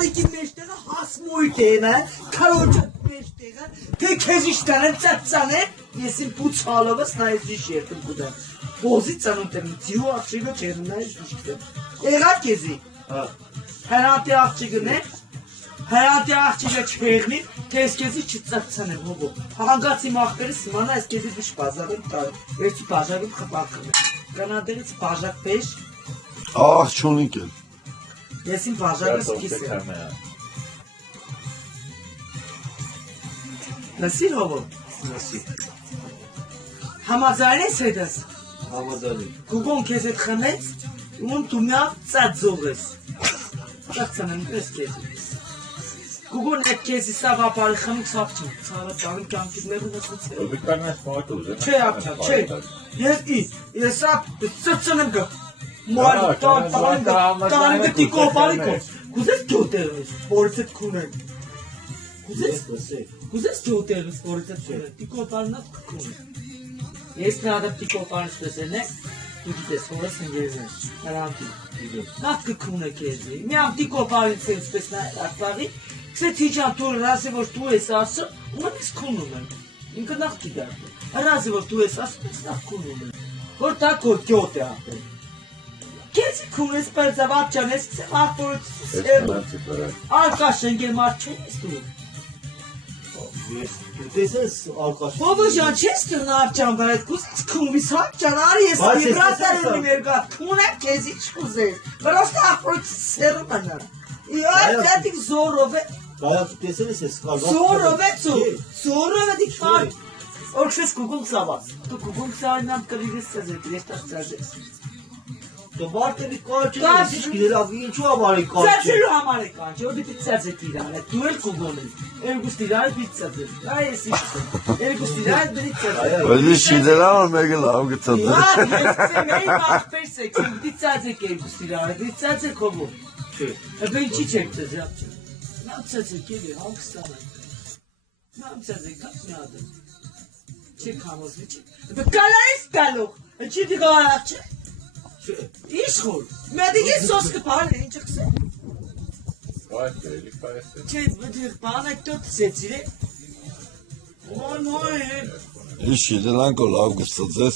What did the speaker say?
Տանիքի մեջտեղը հասմույթ են, քարոջը մեջտեղը, թե քեզ իշտանեմ ծածանեմ, ես իմ պուցալովս նայես դիշ երդում կուդեմ։ Բոզի ծանոտ եմ, ձիու աղջիկը չերում նայես դիշ կդեմ։ Եղա քեզի։ Հրանտի աղջիկն է, հրանտի աղջիկը չեղնի, քեզ քեզի չծածանեմ, հոգո։ Հաղանգացի մաղբերը սիմանա, ես քեզի դիշ բազարում տարում, երցի բաժարում խպակրում եմ։ Կանադերից բաժակ պեշ։ Աղջոնիկ են։ Ես իմ բաժակս կիս եմ։ Լսիր հովո։ Լսի։ Համաձայն ես հետս։ Համաձայն։ Գուգոն քեզ հետ խմեց, ում դու միավ ծածող ես։ Ծածանեմ ես քեզ։ Գուգոն այդ քեզի սավապարի խմիկ սավչին, ծարը ծարին կամքիտ մեղուն ասաց է։ Բիկանես մոտը ուզեմ։ Չէ ապչա, չէ։ Ես ապ ծծնեմ գա։ Մոյլ տան տիկո բարիկո։ Գուզես ջոտերս, որից հետ քունեն։ Գուզես ջոտերս, որից հետ քունեն։ Տիկո բարնատ քունեն։ Ես նադապ տիկո բարից տեսել է, դու գիտես, որս ընգերզեն, նրանքի։ Նատ կքունը քեզի։ Միամ տիկո բարից է ուսպես նայել ակվաղի, կսեց իջան դու ռազի, որ դու ես ասում, ում ես քունում եմ։ Ինքը նախ գիտար։ Ռազի, որ դու ես ասում, ես նախ քունում եմ։ Որ դա քո ջոտ է ապել։ Քեզի քունես պերձավ ապչան, ես կսեմ աղբորից արկաշ ընգեր մարդ չես դու։ Տեսես արկաշ։ Բոբոժան չես դրնա ապչան վարդ, կուսից քունվիս հապչան, արի ես միգրատարին մերգատ, քունեմ քեզի չկուզես, վրոստ աղբորից սերում ընա։ Այդիկ զորով է։ Բայց տեսել ես կարգ։ Զորով է ծու, զորով է դիք կարգ։ Օրքսես կուգում սավաց, դու կուգում սավանամ կրիրես սեզետ, ես տաշ ծազես։ Դու բարտելի կարճ ես գիտելավ ինչու ամարի կարճ։ Ծածելու համար է կանչ, որ դիպի ծածետ իրան է, դու էլ կուգոն ես, երկուստ իրան է պիտ ծածել, այ ես իշտեմ, երկուստ իրան է դրի ծածել։ Ոզի շիդելավ մեկը լավ գծած է։ Հա, ես ծեմ էի մաղբերս եք, դի ծածեք երկուստ իրան է, դի ծածեք հովո։ Էբե ինչի չեք ծծյապ չեմ։ Նամ ծածեք էլի, հանգստան է։ Նամ ծածեք, կապ մի ադեմ։ Չեք համոզվի չեք։ Էբե կալարիս կալող, ինչի դիգա արաղ չէ։ Իշխոր, մեդիգի սոս կպարն է, ինչ ըքսե։ Կայս է, էլի կայս է։ Չէ, բդիղ բանակ տոտ սեցիր է։ Ոն հոյ է։ Շիդելանքո լավ գծած է։